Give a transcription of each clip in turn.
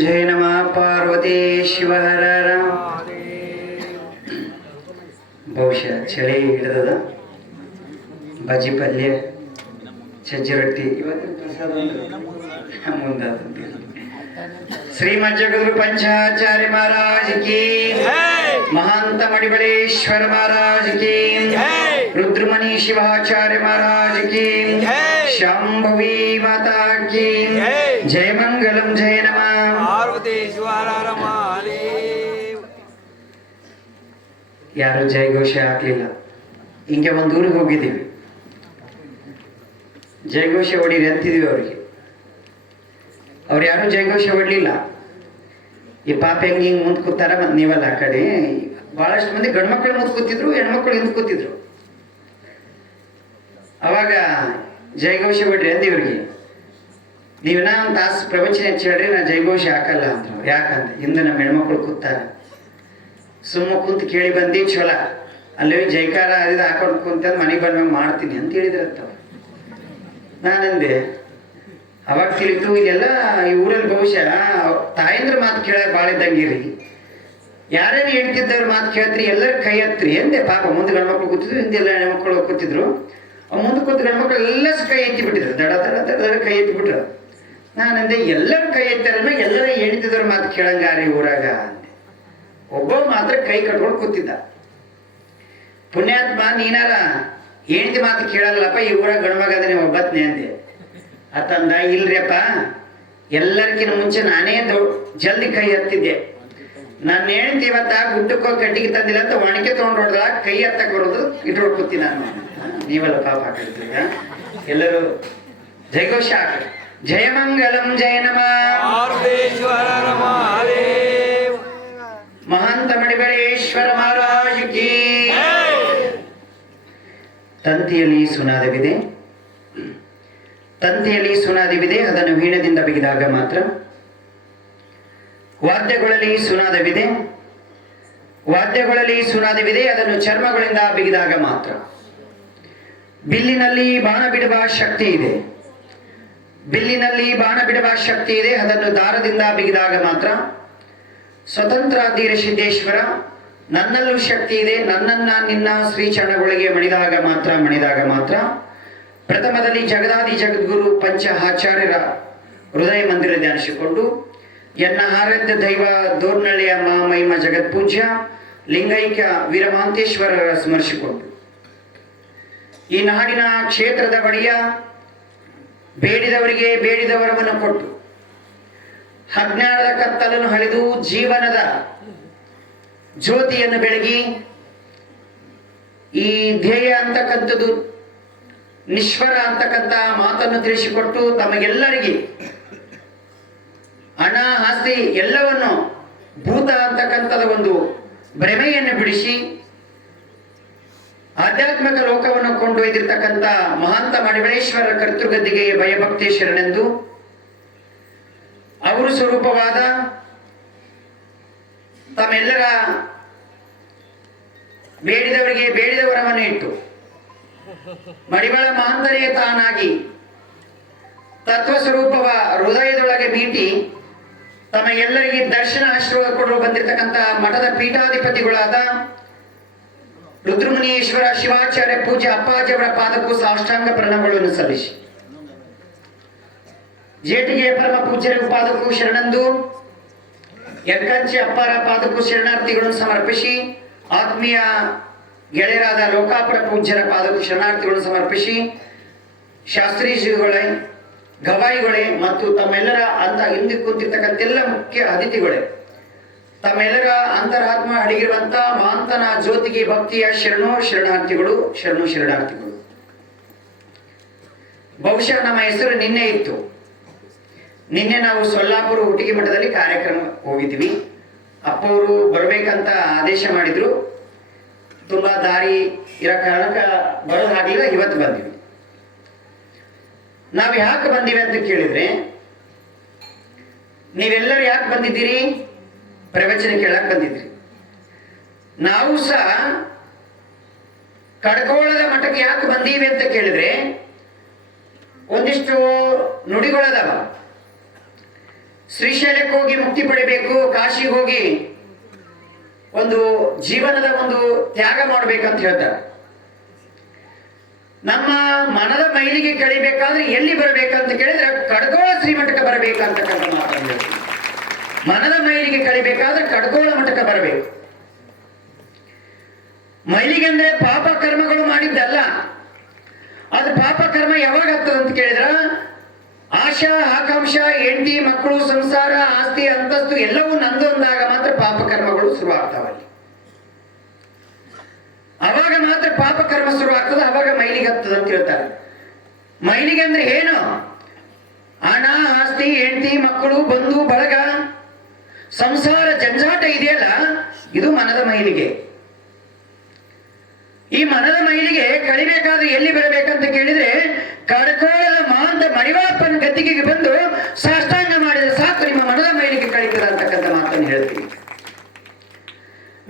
ಜಯ ನಮಃ ಪಾರ್ವತಿ ಶಿವಹರ ಬಹುಶಃ ಚಳಿ ಹಿಡಿದದ ಬಜ್ಜಿ ಪಲ್ಯ ಸಜ್ಜಿ ರೊಟ್ಟಿ ಇವತ್ತಿನ ಪ್ರಸಾದ ಮುಂದಾದ ಶ್ರೀಮದ್ ಜಗದ್ಗುರು ಪಂಚಾಚಾರ್ಯ ಮಹಾರಾಜ್ ಕಿ ಮಹಾಂತ ಮಣಿಬಲೇಶ್ವರ ಮಹಾರಾಜ್ ಕಿ ರುದ್ರಮಣಿ ಶಿವಾಚಾರ್ಯ ಮಹಾರಾಜ್ ಕಿ ಶಾಂಭವಿ ಮಾತಾ ಕಿ ಜಯ ಮಂಗಲಂ ಜಯ ನಮಃ ಪಾರ್ವತೇಶ್ವರರ ಮಾಲೆ ಯಾರು ಜಯಘೋಷ ಹಾಕ್ಲಿಲ್ಲ ಹಿಂಗೆ ಒಂದು ಊರಿಗೆ ಹೋಗಿದ್ದೀವಿ ಜಯಘೋಷ ಹೊಡೀರಿ ಅಂತಿದ್ವಿ ಅವ್ರಿಗೆ ಅವ್ರು ಯಾರು ಜಯಘೋಷ ಹೊಡ್ಲಿಲ್ಲ ಈ ಪಾಪ ಹೆಂಗೆ ಹಿಂಗೆ ಮುಂದೆ ಕೂತಾರ ಮತ್ತು ನೀವಲ್ಲ ಆ ಕಡೆ. ಭಾಳಷ್ಟು ಮಂದಿ ಗಂಡು ಮಕ್ಕಳು ಮುಂದೆ ಕೂತಿದ್ರು ಹೆಣ್ಮಕ್ಳು ಹಿಂದೆ ಕೂತಿದ್ರು. ಅವಾಗ ಜಯಘೋಷ ಬಿಡ್ರಿ ಅಂದ ಇವ್ರಿಗೆ. ನೀವಿನ ಒಂದು ತಾಸು ಪ್ರವಚನ ಹೆಚ್ಚು ಹೇಳ್ರಿ ನಾ ಜಯಘೋಷ ಹಾಕಲ್ಲ ಅಂದ್ರು ಯಾಕಂದ್ರೆ ಹಿಂದೆ ನಮ್ಮ ಹೆಣ್ಮಕ್ಳು ಕೂತಾರ. ಸುಮ್ಮ ಕುಂತ ಕೇಳಿ ಬಂದಿ ಚೊಲ ಅಲ್ಲಿ ಜೈಕಾರ ಅದಿದ ಹಾಕೊಂಡು ಕುಂತ ಮನೆಗೆ ಬಂದಾಗ ಮಾಡ್ತೀನಿ ಅಂತ ಹೇಳಿದ್ರಂತ ನಾನಂದೆ ಅವಾಗ ತಿಳಿತು, ಇಲ್ಲೆಲ್ಲ ಈ ಊರಲ್ಲಿ ಬಹುಶಃ ತಾಯಂದ್ರ ಮಾತು ಕೇಳಕ್ಕೆ ಭಾಳ ಇದ್ದಂಗಿರಿ ಯಾರ್ಯಾರು ಹೇಳ್ತಿದ್ದವ್ರ ಮಾತು ಕೇಳ್ತ್ರಿ, ಎಲ್ಲರ ಕೈ ಹತ್ರಿ ಎಂದೆ, ಪಾಪ ಮುಂದೆ ಗಂಡ್ಮಕ್ಳು ಕೂತಿದ್ರು, ಹಿಂದೆ ಎಲ್ಲ ಹೆಣ್ಮಕ್ಳು ಕೂತಿದ್ರು. ಮುಂದೆ ಕೂತ ಗಂಡ್ಮಕ್ಳು ಎಲ್ಲ ಕೈ ಎತ್ತಿ ಬಿಟ್ಟಿದ್ರು, ದಡ ದಡ ದಡ ದಡ ಕೈ ಎತ್ತಿ ಬಿಟ್ರು. ಅಂದೆ ಎಲ್ಲರ ಕೈ ಎತ್ತಾರಲ್ಲ ಎಲ್ಲರ ಹೇಳ್ತಿದ್ದವ್ರ ಮಾತು ಕೇಳಂಗಾರಿ ಊರಾಗ ಅಂದೆ. ಒಬ್ಬ ಮಾತ್ರ ಕೈ ಕಟ್ಕೊಂಡು ಕೂತಿದ್ದ. ಪುಣ್ಯಾತ್ಮ ನೀನಾರ ಹೇಳ್ತಿ ಮಾತು ಕೇಳಲ್ಲಪ್ಪ, ಈ ಊರಾಗ ಗಣಮಗ ಅದ ನೀವು ಒಬ್ಬತ್ನೇ ಅಂದೆ. ಆತಂದ ಇಲ್ರಿಯಪ್ಪ ಎಲ್ಲರಿಗಿನ ಮುಂಚೆ ನಾನೇ ಜಲ್ದಿ ಕೈ ಎತ್ತಿದ್ದೆ. ನನ್ನ ಹೇಳ್ತಿ ಇವತ್ತ ಗುಡ್ಡಕ್ಕೋ ಕಟ್ಟಿಗೆ ತಂದಿಲ್ಲ ಅಂತ ಒಣಕೆ ತಗೊಂಡು ಹೊಡೆದ ಕೈ ಎತ್ತಕ್ಕೆ ಬರೋದು ಇಟ್ಕೊಂಡು ಕೂತಿ ನಾನು. ನೀವೆಲ್ಲ ಪಾಪ ಹಾಕಿರ್ತೀಗ ಎಲ್ಲರೂ ಜಯಘೋಷ ಹಾಕಿ ಜಯಮಂಗಲಂ ಜಯ ನಮಃ. ಪಾರ್ವತೇಶ್ವರರ ಮಾಲೆ ಮಹಾಂತ ಮಣಿಬಳೇಶ್ವರ ಮಹಾರಾಜ ಕಿ. ತಂತಿಯಲ್ಲಿ ಸುನಾದವಿದೆ. ತಂತಿಯಲ್ಲಿ ಸುನಾದವಿದೆ, ಅದನ್ನು ವೀಣದಿಂದ ಬಿಗಿದಾಗ ಮಾತ್ರ. ವಾದ್ಯಗಳಲ್ಲಿ ಸುನಾದವಿದೆ. ವಾದ್ಯಗಳಲ್ಲಿ ಸುನಾದವಿದೆ, ಅದನ್ನು ಚರ್ಮಗಳಿಂದ ಬಿಗಿದಾಗ ಮಾತ್ರ. ಬಿಲ್ಲಿನಲ್ಲಿ ಬಾಣ ಬಿಡುವ ಶಕ್ತಿ ಇದೆ. ಬಿಲ್ಲಿನಲ್ಲಿ ಬಾಣ ಬಿಡುವ ಶಕ್ತಿ ಇದೆ, ಅದನ್ನು ದಾರದಿಂದ ಬಿಗಿದಾಗ ಮಾತ್ರ. ಸ್ವತಂತ್ರ ಧೀರ ಸಿದ್ದೇಶ್ವರ ನನ್ನಲ್ಲೂ ಶಕ್ತಿ ಇದೆ, ನನ್ನನ್ನ ನಿನ್ನ ಶ್ರೀಚರಣಗಳಿಗೆ ಮಣಿದಾಗ ಮಾತ್ರ ಮಣಿದಾಗ ಮಾತ್ರ. ಪ್ರಥಮದಲ್ಲಿ ಜಗದಾದಿ ಜಗದ್ಗುರು ಪಂಚ ಆಚಾರ್ಯರ ಹೃದಯ ಮಂದಿರ ಧ್ಯಾನಿಸಿಕೊಂಡು, ಎನ್ನ ಆರಾಧ್ಯ ದೈವ ದೋರ್ನಳ್ಳಿಯ ಮಹಿಮ ಜಗತ್ಪೂಜ್ಯ ಲಿಂಗೈಕ್ಯ ವೀರಮಾಂತೇಶ್ವರರ ಸ್ಮರಿಸಿಕೊಂಡು, ಈ ನಾಡಿನ ಕ್ಷೇತ್ರದ ಬಳಿಯ ಬೇಡಿದವರಿಗೆ ಬೇಡಿದವರವನ್ನು ಕೊಟ್ಟು, ಅಜ್ಞಾನದ ಕತ್ತಲನ್ನು ಹಳಿದು ಜೀವನದ ಜ್ಯೋತಿಯನ್ನು ಬೆಳಗಿ, ಈ ಧ್ಯೇಯ ಅಂತಕ್ಕಂಥದ್ದು ನಿಶ್ವರ ಅಂತಕ್ಕಂಥ ಮಾತನ್ನು ತಿಳಿಸಿಕೊಟ್ಟು ತಮಗೆಲ್ಲರಿಗೆ ಹಣ, ಆಸ್ತಿ ಎಲ್ಲವನ್ನು ಭೂತ ಅಂತಕ್ಕಂಥದ ಒಂದು ಭ್ರಮೆಯನ್ನು ಬಿಡಿಸಿ ಆಧ್ಯಾತ್ಮಿಕ ಲೋಕವನ್ನು ಕೊಂಡೊಯ್ದಿರ್ತಕ್ಕಂಥ ಮಹಾಂತ ಮಡಿಬಳೇಶ್ವರ ಕರ್ತೃಗದ್ದಿಗೆ ಭಯಭಕ್ತಿ ಶರಣೆಂದು ಅವರು ಸ್ವರೂಪವಾದ ತಮ್ಮೆಲ್ಲರ ಬೇಡಿದವರಿಗೆ ಬೇಡಿದವರವನ್ನು ಇಟ್ಟು ಮಡಿಬಳ ಮಹಾಂತರೇ ತಾನಾಗಿ ತತ್ವ ಸ್ವರೂಪವ ಹೃದಯದೊಳಗೆ ಮೀಟಿ ತಮ್ಮ ಎಲ್ಲರಿಗೆ ದರ್ಶನ ಆಶೀರ್ವಾದ ಕೊಡಲು ಬಂದಿರತಕ್ಕಂಥ ಮಠದ ಪೀಠಾಧಿಪತಿಗಳಾದ ರುದ್ರಮುನೀಶ್ವರ ಶಿವಾಚಾರ್ಯ ಪೂಜೆ ಅಪ್ಪಾಜಿಯವರ ಪಾದಕ್ಕೂ ಸಾಷ್ಟಾಂಗ ಪ್ರಣಾಮಗಳನ್ನು ಸಲ್ಲಿಸಿ. ಜೇಟಿಗೆ ಪರಮ ಪೂಜ್ಯರ ಪಾದಕ್ಕೂ ಶರಣಂದು ಯಕ್ಕಂಚಿ ಅಪ್ಪಾರ ಪಾದಕ್ಕೂ ಶರಣಾರ್ಥಿಗಳನ್ನು ಸಮರ್ಪಿಸಿ, ಆತ್ಮೀಯ ಗೆಳೆಯರಾದ ಲೋಕಾಪುರ ಪೂಜ್ಯರ ಪಾದಕ್ಕೆ ಶರಣಾರ್ಥಿಗಳನ್ನು ಸಮರ್ಪಿಸಿ ಶಾಸ್ತ್ರೀಜಿಗಳೇ ಗವಾಯಿಗಳೇ ಮತ್ತು ತಮ್ಮೆಲ್ಲರ ಅಂತ ಹಿಂದೆ ಕೂತಿರ್ತಕ್ಕಂತೆಲ್ಲ ಮುಖ್ಯ ಅತಿಥಿಗಳೇ. ತಮ್ಮೆಲ್ಲರ ಅಂತರಾತ್ಮ ಅಡಗಿರುವಂತ ಮಾಂತನ ಜ್ಯೋತಿಗೆ ಭಕ್ತಿಯ ಶರಣು ಶರಣಾರ್ಥಿಗಳು ಶರಣು ಶರಣಾರ್ಥಿಗಳು. ಬಹುಶಃ ನಮ್ಮ ಹೆಸರು ನಿನ್ನೆ ಇತ್ತು. ನಿನ್ನೆ ನಾವು ಸೊಲ್ಲಾಪುರ ಹುಟ್ಟಿಗೆ ಮಠದಲ್ಲಿ ಕಾರ್ಯಕ್ರಮ ಹೋಗಿದ್ವಿ. ಅಪ್ಪವರು ಬರ್ಬೇಕಂತ ಆದೇಶ ಮಾಡಿದ್ರು. ತುಂಬಾ ದಾರಿ ಇರೋ ಕಾರಣಕ್ಕೆ ಬರೋದಾಗ್ಲಿಲ್ಲ ಇವತ್ತು ಬಂದಿವಿ. ನಾವು ಯಾಕೆ ಬಂದಿವಿ ಅಂತ ಕೇಳಿದ್ರೆ, ನೀವೆಲ್ಲರೂ ಯಾಕೆ ಬಂದಿದ್ದೀರಿ? ಪ್ರವಚನ ಕೇಳಕ್ ಬಂದಿದ್ರಿ. ನಾವು ಸಹ ಕಡ್ಕೋಳದ ಮಠಕ್ಕೆ ಯಾಕೆ ಬಂದೀವಿ ಅಂತ ಕೇಳಿದ್ರೆ, ಒಂದಿಷ್ಟು ನುಡಿಗಳದಾವ. ಶ್ರೀಶೈಲಕ್ಕೆ ಹೋಗಿ ಮುಕ್ತಿ ಪಡಿಬೇಕು, ಕಾಶಿಗೆ ಹೋಗಿ ಒಂದು ಜೀವನದ ಒಂದು ತ್ಯಾಗ ಮಾಡ್ಬೇಕಂತ ಹೇಳ್ತಾರೆ. ನಮ್ಮ ಮನದ ಮೈಲಿಗೆ ಕಳಿಬೇಕಾದ್ರೆ ಎಲ್ಲಿ ಬರಬೇಕಂತ ಕೇಳಿದ್ರೆ ಕಡ್ಗೋಳ ಶ್ರೀಮಠಕ್ಕೆ ಬರಬೇಕಂತಕ್ಕಂಥ ಮಾತನ್ನು. ಮನದ ಮೈಲಿಗೆ ಕಳಿಬೇಕಾದ್ರೆ ಕಡ್ಗೋಳ ಮಠಕ್ಕೆ ಬರಬೇಕು. ಮೈಲಿಗೆ ಅಂದ್ರೆ ಪಾಪ ಕರ್ಮಗಳು ಮಾಡಿದ್ದಲ್ಲ. ಅದು ಪಾಪ ಕರ್ಮ ಯಾವಾಗ ಅಂತ ಕೇಳಿದ್ರ? ಆಶಾ, ಆಕಾಂಕ್ಷ, ಹೆಂಡತಿ, ಮಕ್ಕಳು, ಸಂಸಾರ, ಆಸ್ತಿ, ಅಂತಸ್ತು ಎಲ್ಲವೂ ನಂದೊಂದಾಗ ಮಾತ್ರ ಪಾಪ ಕರ್ಮಗಳು ಶುರು ಆಗ್ತಾವಲ್ಲಿ ಅವಾಗ ಮಾತ್ರ ಪಾಪ ಕರ್ಮ ಶುರು ಆಗ್ತದೆ ಅವಾಗ ಮೈಲಿಗೆ ಹತ್ತದ ಅಂತ ಹೇಳ್ತಾರೆ. ಮೈಲಿಗೆ ಅಂದ್ರೆ ಏನು? ಹಣ, ಆಸ್ತಿ, ಹೆಂಡತಿ, ಮಕ್ಕಳು, ಬಂಧು, ಬಳಗ, ಸಂಸಾರ ಜಂಜಾಟ ಇದೆಯಲ್ಲ, ಇದು ಮನದ ಮೈಲಿಗೆ. ಈ ಮನದ ಮೈಲಿಗೆ ಕಳಿಬೇಕಾದ್ರೆ ಎಲ್ಲಿ ಬರಬೇಕಂತ ಕೇಳಿದ್ರೆ ಕಡ್ಕೋಳದ ಮಾಂತ ಮರಿವಾಪನ ಗದ್ದಿಗೆಗೆ ಬಂದು ಸಾಷ್ಟಾಂಗ ಮಾಡಿದ್ರೆ ಸಾಕು, ನಿಮ್ಮ ಮನದ ಮೈಲಿಗೆ ಕಳಿತದ ಅಂತಕ್ಕಂಥ ಮಾತನ್ನು ಹೇಳ್ತೀವಿ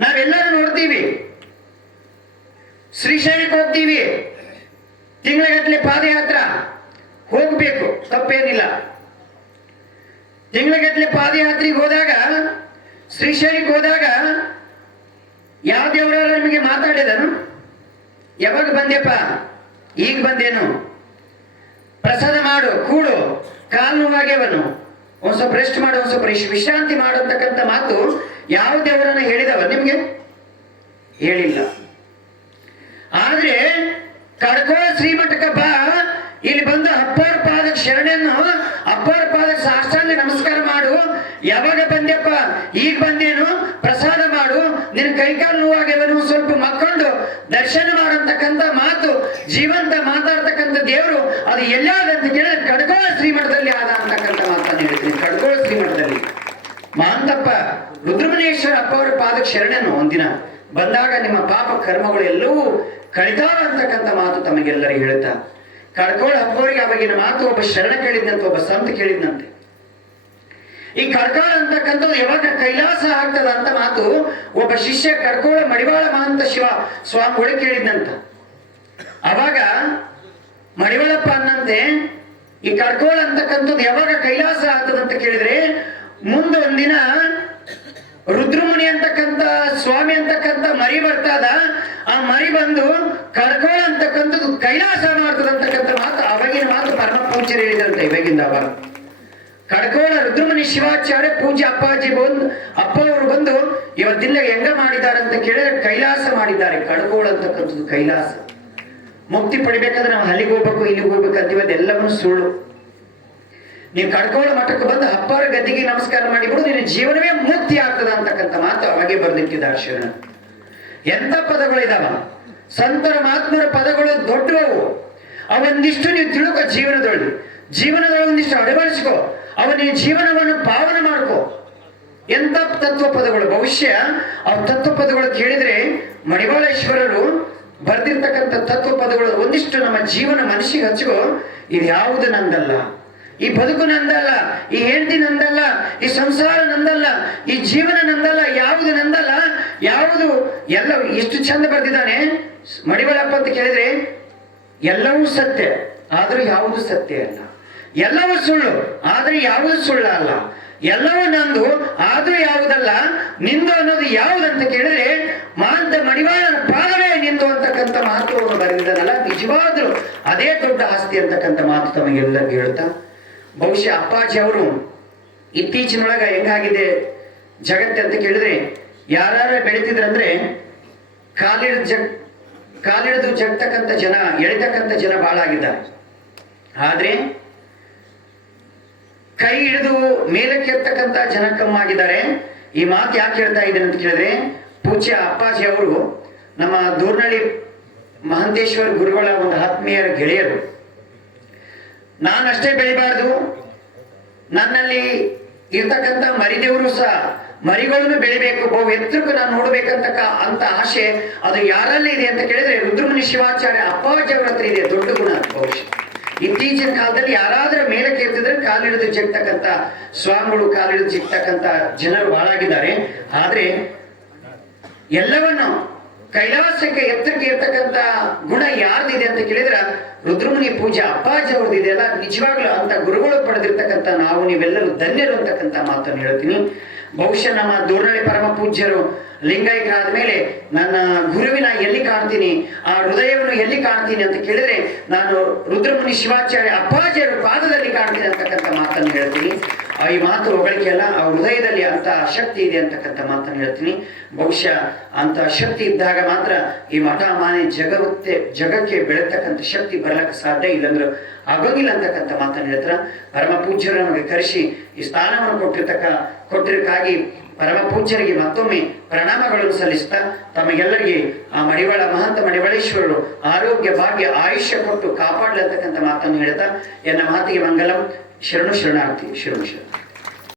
ನಾವೆಲ್ಲರೂ ನೋಡ್ತೀವಿ. ಶ್ರೀಶೈಲಕ್ಕೆ ಹೋಗ್ತೀವಿ. ತಿಂಗಳಗಟ್ಟಲೆ ಪಾದಯಾತ್ರ. ಹೋಗ್ಬೇಕು, ತಪ್ಪೇನಿಲ್ಲ. ತಿಂಗಳಗಟ್ಟಲೆ ಪಾದಯಾತ್ರೆಗೆ ಹೋದಾಗ, ಶ್ರೀಶೈಲಕ್ಕೆ ಹೋದಾಗ ಯಾವ ದೇವರ ನಿಮಗೆ ಮಾತಾಡಿದನು? ಯಾವಾಗ ಬಂದೆಪ್ಪ ಈಗ ಬಂದೇನು? ಪ್ರಸಾದ ಮಾಡು, ಕೂಡು. ಕಾಲು ನೋವಾಗ್ಯವನು ಒಂದ್ ಸ್ವಲ್ಪ ರೆಸ್ಟ್ ಮಾಡು, ಒಂದ್ ಸ್ವಲ್ಪ ವಿಶ್ರಾಂತಿ ಮಾಡು ಮಾತು ಯಾವ ದೇವರನ್ನ ಹೇಳಿದವ ನಿಮ್ಗೆ? ಹೇಳಿಲ್ಲ. ಆದ್ರೆ ಕಡ್ಕೋ ಶ್ರೀಮಠಕ ಬಾ. ಇಲ್ಲಿ ಬಂದು ಅಪ್ಪರ ಪಾದ ಶರಣೆಯನ್ನು ಅಪ್ಪರ ಪಾದ ಸಾಷ್ಟಾಂಗ ನಮಸ್ಕಾರ ಮಾಡು. ಯಾವಾಗ ಬಂದ್ಯಪ್ಪ? ಈಗ ಬಂದೇನು? ಪ್ರಸಾದ ಮಾಡು. ನಿನ್ ಕೈಕಾಲು ನೋವಾಗ್ಯವನು ದರ್ಶನ ಮಾಡಂತಕ್ಕಂಥ ಮಾತು, ಜೀವಂತ ಮಾತಾಡ್ತಕ್ಕಂಥ ದೇವರು, ಅದು ಎಲ್ಲಾದಂತ ಕೇಳಿದ್ರೆ ಕಡ್ಕೋಳ ಶ್ರೀಮಠದಲ್ಲಿ ಆದ ಅಂತಕ್ಕಂಥ ಮಾತನ್ನು ಹೇಳ್ತೀನಿ ಕಡ್ಕೋಳ ಶ್ರೀಮಠದಲ್ಲಿ. ಮಾಂತಪ್ಪ ರುದ್ರಮನೇಶ್ವರ ಅಪ್ಪ ಅವರ ಪಾದಕ್ಕೆ ಶರಣನು ಒಂದಿನ ಬಂದಾಗ ನಿಮ್ಮ ಪಾಪ ಕರ್ಮಗಳು ಎಲ್ಲವೂ ಕಳಿತಾವ ಅಂತಕ್ಕಂಥ ಮಾತು ತಮಗೆಲ್ಲರಿಗೂ ಹೇಳುತ್ತಾ ಕಡ್ಕೋಳ ಅಪ್ಪವರಿಗೆ ಅವಾಗಿನ ಮಾತು ಒಬ್ಬ ಶರಣ ಕೇಳಿದ್ನಂತೆ, ಒಬ್ಬ ಸಂತ ಕೇಳಿದ್ನಂತೆ. ಈ ಕರ್ಕೊಳ ಅಂತಕ್ಕಂಥದ್ದು ಯಾವಾಗ ಕೈಲಾಸ ಆಗ್ತದ ಅಂತ ಮಾತು ಒಬ್ಬ ಶಿಷ್ಯ ಕರ್ಕೋಳ ಮಡಿವಾಳ ಮಹಂತ ಶಿವ ಸ್ವಾಮಿಗಳು ಕೇಳಿದ್ನಂತ. ಅವಾಗ ಮಡಿವಾಳಪ್ಪ ಅನ್ನಂತೆ, ಈ ಕರ್ಕೋಳ ಅಂತಕ್ಕಂಥದ್ದು ಯಾವಾಗ ಕೈಲಾಸ ಆಗ್ತದಂತ ಕೇಳಿದ್ರೆ, ಮುಂದೆ ಒಂದಿನ ರುದ್ರಮುನಿ ಅಂತಕ್ಕಂಥ, ಸ್ವಾಮಿ ಅಂತಕ್ಕಂಥ ಮರಿ ಬರ್ತದ, ಆ ಮರಿ ಬಂದು ಕರ್ಕೋಳ ಅಂತಕ್ಕಂಥದ್ದು ಕೈಲಾಸ ಮಾಡ್ತದ ಅಂತಕ್ಕಂಥ ಮಾತು, ಅವಾಗಿನ ಮಾತು ಪರಮ ಪೂಜ್ಯರು ಹೇಳಿದಂತೆ ಇವಾಗಿಂದ ಅವಾಗ ಕಡ್ಕೋಳ ರುದ್ರಮುನಿ ಶಿವಾಚಾರ್ಯ ಪೂಜೆ ಅಪ್ಪಾಜಿ ಬಂದು ಅಪ್ಪ ಅವರು ಬಂದು, ಇವತ್ತಿಲ್ಲ ಹೆಂಗ ಮಾಡಿದ್ದಾರೆ? ಅಂತ ಕೇಳಿದ್ರೆ, ಕೈಲಾಸ ಮಾಡಿದ್ದಾರೆ. ಕಡ್ಕೋಳ ಅಂತಕ್ಕಂಥದ್ದು ಕೈಲಾಸ. ಮುಕ್ತಿ ಪಡಿಬೇಕಾದ್ರೆ ನಾವು ಅಲ್ಲಿಗೆ ಹೋಗ್ಬೇಕು, ಇಲ್ಲಿಗೆ ಹೋಗ್ಬೇಕು ಅಂತೀವಿ ಅದೆಲ್ಲವನ್ನು ಸುಳ್ಳು. ನೀವು ಕಡ್ಕೋಳ ಮಠಕ್ಕೆ ಬಂದು ಅಪ್ಪರ ಗದ್ದಿಗೆ ನಮಸ್ಕಾರ ಮಾಡಿಬಿಡು, ನಿನ್ನ ಜೀವನವೇ ಮುಕ್ತಿ ಆಗ್ತದ ಅಂತಕ್ಕಂಥ ಮಾತು ಅವಾಗೆ ಬರೆದಿಟ್ಟಿದ್ದಾರೆ ಶಿವನ ಎಂತ ಪದಗಳಿದಾವ? ಸಂತರ, ಮಾತ್ಮರ ಪದಗಳು ದೊಡ್ಡವು. ಅವೊಂದಿಷ್ಟು ನೀವು ತಿಳುಕ ಜೀವನದೊಳಗೆ. ಜೀವನದೊಳಗೆ ಒಂದಿಷ್ಟು ಅಳವಡಿಸಿಕೋ ಅವ ನಿನ್ನ ಜೀವನವನ್ನು ಪಾವನ ಮಾಡ್ಕೋ. ಎಂತ ತತ್ವ ಪದಗಳು ಭವಿಷ್ಯ ಆ ತತ್ವ ಪದಗಳು ಕೇಳಿದ್ರೆ ಮಡಿವಾಳೇಶ್ವರರು ಬರ್ದಿರ್ತಕ್ಕಂಥ ತತ್ವ ಪದಗಳು ಒಂದಿಷ್ಟು ನಮ್ಮ ಜೀವನ ಮನಸ್ಸಿಗೆ ಹಚ್ಕೋ, ಇದು ಯಾವುದು ನಂದಲ್ಲ. ಈ ಬದುಕು ನಂದಲ್ಲ, ಈ ಹೆಂಡತಿ ನಂದಲ್ಲ, ಈ ಸಂಸಾರ ನಂದಲ್ಲ, ಈ ಜೀವನ ನಂದಲ್ಲ, ಯಾವುದು ನಂದಲ್ಲ? ಯಾವುದು? ಎಲ್ಲ ಎಷ್ಟು ಚಂದ ಬರ್ದಿದ್ದಾನೆ? ಮಡಿವಾಳಪ್ಪ ಅಂತ ಕೇಳಿದ್ರೆ, ಎಲ್ಲವೂ ಸತ್ಯ, ಆದರೂ ಯಾವುದು ಸತ್ಯ ಅಲ್ಲ. ಎಲ್ಲವೂ ಸುಳ್ಳು, ಆದ್ರೆ ಯಾವುದು ಸುಳ್ಳಲ್ಲ. ಎಲ್ಲವೂ ನಂದು, ಆದ್ರೂ ಯಾವುದಲ್ಲ, ನಿಂದು ಅನ್ನೋದು ಯಾವುದಂತ ಕೇಳಿದ್ರೆ, ಮಾಂತ ಮಡಿವಾಳನ ಪಾದವೇ ನಿಂದು ಅಂತಕ್ಕಂಥ ಮಹತ್ವವನ್ನು ಬರೆದಿದ್ದಾನಲ್ಲ, ನಿಜವಾದ್ರು ಅದೇ ದೊಡ್ಡ ಆಸ್ತಿ ಅಂತಕ್ಕಂಥ ಮಾತು ತಮಗೆಲ್ಲರಿಗೂ ಹೇಳ್ತಾ ಬಹುಶಃ ಅಪ್ಪಾಜಿ ಅವರು ಇತ್ತೀಚಿನೊಳಗ ಹೆಂಗಾಗಿದೆ ಜಗತ್ತೆ ಅಂತ ಕೇಳಿದ್ರೆ ಯಾರ್ಯಾರ ಬೆಳಿತಿದ್ರಂದ್ರೆ, ಕಾಲಿಡ ಜಗ್, ಕಾಲಿಡಿದು ಜಗ್ತಕ್ಕಂಥ ಜನ, ಎಳಿತಕ್ಕಂಥ ಜನ ಬಹಳ ಆಗಿದ್ದಾರೆ. ಆದ್ರೆ ಕೈ ಹಿಡಿದು ಮೇಲಕ್ಕೆ ಎತ್ತಕ್ಕಂಥ ಜನ ಕಮ್ಮಾಗಿದ್ದಾರೆ ಈ ಮಾತು ಯಾಕೆ ಹೇಳ್ತಾ ಇದ್ದೇನೆ ಅಂತ ಕೇಳಿದ್ರೆ, ಪೂಜ್ಯ ಅಪ್ಪಾಜಿ ಅವರು ನಮ್ಮ ದೂರ್ನಳ್ಳಿ ಮಹಂತೇಶ್ವರ ಗುರುಗಳ ಒಂದು ಆತ್ಮೀಯರ ಗೆಳೆಯರು. ನಾನಷ್ಟೇ ಬೆಳಿಬಾರ್ದು. ನನ್ನಲ್ಲಿ ಇರ್ತಕ್ಕಂಥ ಮರಿದೇವರು ಸಹ ಮರಿಗಳನ್ನು ಬೆಳಿಬೇಕು, ಬಹು ಎತ್ತರಕ್ಕೂ ನಾನು ನೋಡ್ಬೇಕಂತ ಕ- ಅಂತ ಆಸೆ ಅದು ಯಾರಲ್ಲಿ ಇದೆ ಅಂತ ಕೇಳಿದ್ರೆ ರುದ್ರಮುನಿ ಶಿವಾಚಾರ್ಯ ಅಪ್ಪಾಜಿ ಅವರ ಹತ್ರ ಇದೆ, ದೊಡ್ಡ ಗುಣ ಬಹುಶಃ. ಇತ್ತೀಚಿನ ಕಾಲದಲ್ಲಿ ಯಾರಾದ್ರೂ ಮೇಲೆ ಕೇಳ್ತಿದ್ರೆ ಕಾಲಿಡಿದು ಜಗ್ತಕ್ಕಂಥ ಸ್ವಾಮಿಗಳು ಕಾಲಿಡಿದು ಜಿಗ್ತಕ್ಕಂಥ ಜನರು ಬಹಳಾಗಿದ್ದಾರೆ. ಆದ್ರೆ ಎಲ್ಲವನ್ನು ಕೈಲಾಸಕ್ಕೆ ಎತ್ತಕ್ಕೆ ಇರ್ತಕ್ಕಂತ ಗುಣ ಯಾರ್ದಿದೆ ಅಂತ ಕೇಳಿದ್ರೆ ರುದ್ರಮುನಿ ಪೂಜೆ ಅಪ್ಪಾಜಿ ಅವ್ರದ್ದಿದೆ ಅಲ್ಲ? ನಿಜವಾಗ್ಲೂ ಅಂತ ಗುರುಗಳು ಪಡೆದಿರ್ತಕ್ಕಂತ ನಾವು ನೀವೆಲ್ಲರೂ ಧನ್ಯರು ಅಂತಕ್ಕಂತ ಮಾತನ್ನು ಹೇಳ್ತೀನಿ. ಬಹುಶಃ ನಮ್ಮ ದೂರಳಿ ಪರಮ ಪೂಜ್ಯರು ಲಿಂಗೈಕ್ಯರಾದ ಮೇಲೆ ನನ್ನ ಎಲ್ಲಿ ಕಾಣ್ತೀನಿ? ಆ ಹೃದಯವನ್ನು ಎಲ್ಲಿ ಕಾಣ್ತೀನಿ ಅಂತ ಕೇಳಿದ್ರೆ, ನಾನು ರುದ್ರಮುನಿ ಶಿವಾಚಾರ್ಯ ಅಪ್ಪಾಜಿಯವರ ಪಾದದಲ್ಲಿ ಕಾಣ್ತೀನಿ ಅಂತಕ್ಕಂಥ ಮಾತನ್ನು ಹೇಳ್ತೀನಿ. ಈ ಮಾತು ಹೊಗಳಿಕೆಯಲ್ಲ ಆ ಹೃದಯದಲ್ಲಿ ಅಂತ ಶಕ್ತಿ ಇದೆ ಅಂತಕ್ಕಂಥ ಮಾತನ್ನು ಹೇಳ್ತೀನಿ. ಬಹುಶಃ ಅಂತ ಶಕ್ತಿ ಇದ್ದಾಗ ಮಾತ್ರ ಈ ಮಠ ಮಾನೆ ಜಗತ್ತೆ ಜಗಕ್ಕೆ ಬೆಳೆತಕ್ಕಂಥ ಶಕ್ತಿ ಬರ್ಲಕ್ಕೆ ಸಾಧ್ಯ ಇಲ್ಲಂದ್ರೆ ಆಗೋಗಿಲ್ಲ ಅಂತಕ್ಕಂಥ ಮಾತನ್ನು ಹೇಳ್ತಾರ. ಪರಮ ಪೂಜ್ಯರು ನಮಗೆ ಕರೆಸಿ ಈ ಸ್ಥಾನವನ್ನು ಕೊಟ್ಟಿರ್ತಕ್ಕ, ಕೊಟ್ಟಿರಕ್ಕಾಗಿ ಪರಮ ಪೂಜ್ಯರಿಗೆ ಮತ್ತೊಮ್ಮೆ ಪ್ರಣಾಮಗಳನ್ನು ಸಲ್ಲಿಸ್ತಾ ತಮಗೆಲ್ಲರಿಗೆ ಆ ಮಡಿವಾಳ, ಮಹಂತ ಮಡಿವಾಳೇಶ್ವರರು ಆರೋಗ್ಯ, ಭಾಗ್ಯ, ಆಯುಷ್ಯ ಕೊಟ್ಟು ಕಾಪಾಡಲತಕ್ಕಂಥ ಮಾತನ್ನು ಹೇಳ್ತಾ, ಎನ್ನ ಮಾತಿಗೆ ಮಂಗಲಂ. ಶರಣು ಶರಣಾರ್ಥಿ ಶರಣು ಶರಣ